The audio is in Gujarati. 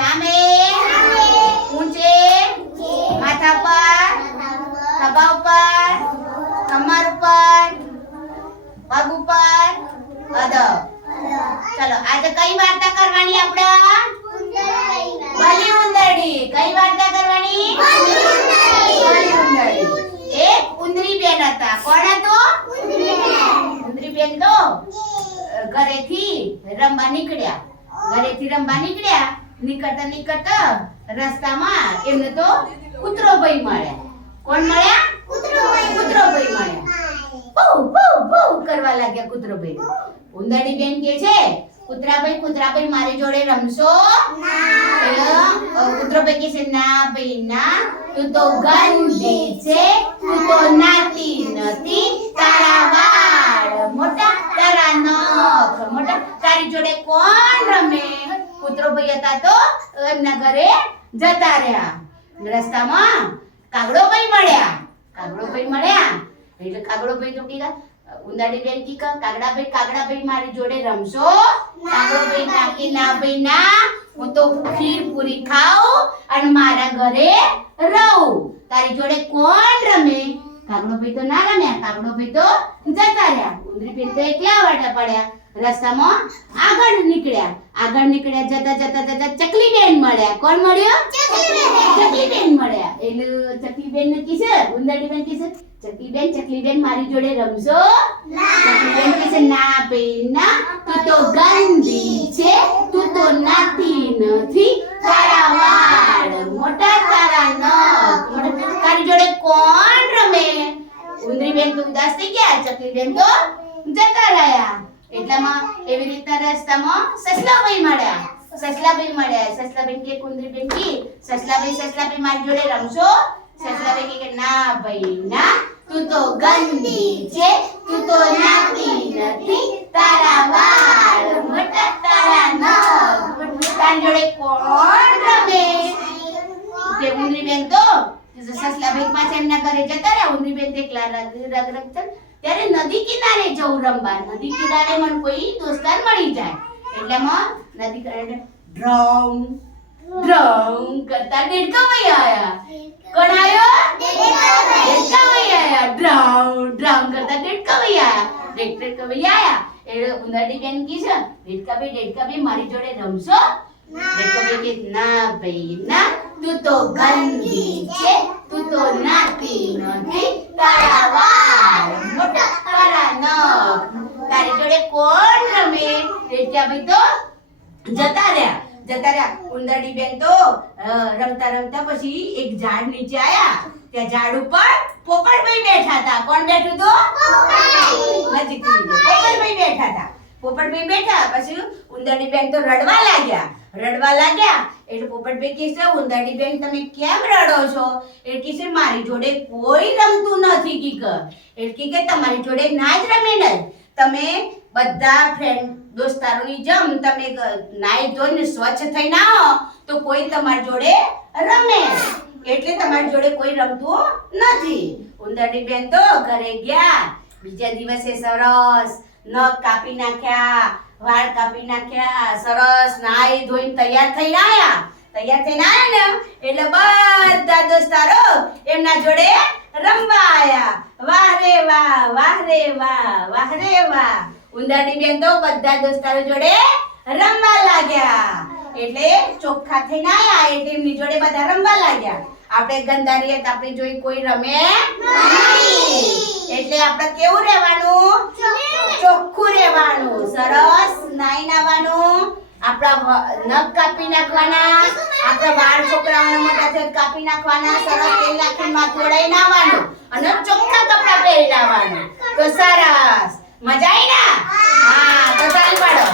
સામે ઊંચે માથા પર ખભા ઉપર કમર ઉપર પગ ઉપર અદબ. ચલો આજે કઈ વાર્તા કરવાની આપણે? ભલી ઉંદરડી. કઈ વાર્તા કરવાની? ભલી ઉંદરડી. એક ઉંદરી બેન હતા. કોણ હતું? ઉંદરી બેન તો ઘરેથી રમવા નીકળ્યા. નીકળતા રસ્તામાં એમને તો કૂતરો ભાઈ મળ્યા. કોણ મળ્યા? કૂતરો ભાઈ મળ્યા. બહુ બહુ બહુ કરવા લાગ્યા કૂતરો ભાઈ. ઉંદરડી બેન કે છે કૂતરા ભાઈ મારી જોડે રમશો? કૂતરો ભાઈ કે છે ના ભાઈ ના, તું તો ગંદી છે, તું તો નાતી નથી, તારા વાળ મોટા, તારા નખ મોટા, તારી જોડે કોણ રમે? કૂતરો ભાઈ હતા તો એમના ઘરે જતા રહ્યા. રસ્તામાં કાગડો ભાઈ મળ્યા. એટલે કાગડો ભાઈ તો કીધા ઉંદરડી બેન કી કાગડા ભાઈ મારી જોડે રમશો? કાગડો ભાઈ નાકી ના ભાઈ ના, હું તો ખીર પૂરી ખાઉં અને મારા ઘરે રહું, તારી જોડે કોણ રમે? કાગડો ભાઈ તો ના રમ્યા. કાગડો ભાઈ તો જતા રહ્યા. ઉંદરી બેન તો એકલા વાટા પડ્યા. રસ્તામાં આગળ નીકળ્યા. જતા ચકલી બેન મળ્યા. કોણ મળ્યો? ચકલી બેન મળ્યા. એટલે ચકલી બેન ને કીધે ઉંદરડી બેન કીધે ચકલી બેન મારી જોડે રમશો? ચકલી બેન કીધે ના ભાઈ ના, તું તો ગંદી છે, તું તો નાતી નથી, તારા વાળ મોટા, તારા નખ મોટા, તારી જોડે કોણ રમે? ઉંદરી બેન તો ઉદાસ થઈ ગયા. ચકલી બેન તો જતા રહ્યા. એટલામાં એવી રીતના રસ્તામાં સસલાભાઈ મળ્યા. સસલાભાઈ કે કુંદરી બેન કી સસલાભાઈ મારી જોડે રમશો? સસલાભાઈ કે ના ભાઈ ના, તું તો ગંદી છે, તું તો નાતી નથી, તારા વાળ મોટા, તારા નખ, તારી જોડે કોણ રમે? તે ઉંદરી બેન તો સસલાભાઈ પાસે એમના ઘરે જતા રહ્યા. ઉંદરી બેન એકલા રગરગતા ત્યારે નદી કિનારે જવું રમવા. નદી કિનારે મને કોઈ દોસ્તાર મળી જાય. એટલેમાં નદી કિનારે ડ્રમ કરતા દેડકા ભાઈ આયા. કોણ આયો? દેડકા ભાઈ આયા. ડ્રમ કરતા દેડકા ભાઈ આયા. એટલે ઉંદરડી બેન કી છે દેડકા ભાઈ મારી જોડે રમશો? દેડકા ભાઈ કે ના ભાઈ ના, તું તો ગંદી છે, તું તો નાતી નથી, તારા વાળ મોટા, તારા નખ, તારી જોડે કોણ રમે? દેડકા ભાઈ તો જતા રહ્યા. ઉંદરડી બેન તો રમતા પછી એક ઝાડ નીચે આયા. ત્યાં ઝાડ ઉપર પોપટભાઈ બેઠા હતા. કોણ બેઠું તો? પોપટભાઈ બેઠા હતા. પછી ઉંદરડી બેન તો રડવા લાગ્યા. એટલે પોપટભાઈ કહે છે ઉંદરડી બેન તમે કેમ રડો છો? એટલે કહે છે મારી જોડે કોઈ રમતું નથી. એટલે કે તમારી જોડે ના જ રમે ને, તમે બધા ફ્રેન્ડ દોસ્તારોની જેમ તમે નાઈ ધોઈને સ્વચ્છ થઈને આવો તો કોઈ તમારી જોડે રમે, એટલે તમારી જોડે કોઈ રમતું નથી. ઉંદરડી બેન તો ઘરે ગયા. બીજા દિવસે સરસ નખ કાપી નાખ્યા, વાળ કાપી નાખ્યા, સરસ નાઈ ધોઈને તૈયાર થઈને આયા ને એટલે બધા દોસ્તારો એમના જોડે રમવા આયા. વાહ રે વાહ. ઉંદરડી બેન તો બધા દોસ્તારો જોડે રમવા લાગ્યા. એટલે ચોખ્ખા થઈને આયા એટલે એમની જોડે બધા રમવા લાગ્યા. આપણે ગંદારીએ તો આપણે જોઈ કોઈ રમે નહીં. એટલે આપણે કેવું રહેવાનું? ચોખ્ખું રહેવાનું. સરસ નાઈ નાવાનું. આપણા નખ કાપી નાખવાના. આપણા વાળ છોકરાઓના મોટા થયા કાપી નાખવાના. સરસ તેલ નાખીને માથું ઓળાઈ નાવાનું અને ચોખ્ખા કપડાં પહેરી નાવાનું. તો સરસ મજા આવી ને? હા તો ચાલ પાડો.